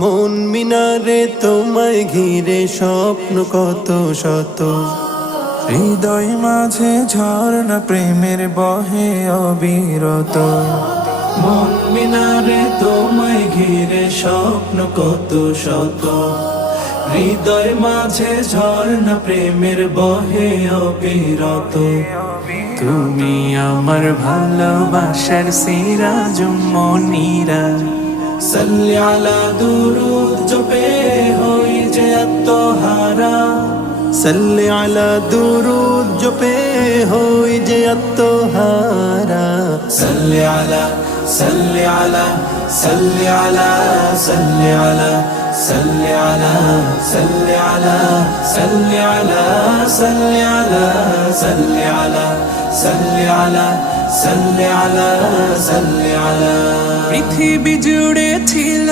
মন মিনারে তোমায় ঘিরে স্বপ্ন কত শত, হৃদয় মাঝে ঝর্ণা প্রেমের বহে অবিরত। মন মিনারে তোমায় ঘিরে স্বপ্ন কত শত, হৃদয় মাঝে ঝর্ণা প্রেমের বহে অবিরত। তুমি আমার ভালোবাসার সিরাজ মনিরা, সাল্লি আলা দুরুদ জপে হই যে আত্মহারা, সাল্লি আলা দুরুদ জপে হই যে আত্মহারা। সাল্লি আলা সাল্লি আলা সাল্লি আলা সাল্লি আলা সাল্লি আলা সাল্লি আলা সাল্লি আলা সাল্লি আলা সাল্লি আলা সাল্লি আলা সাল্লি আলা সাল্লি আলা। পৃথিবী জুড়ে ছিল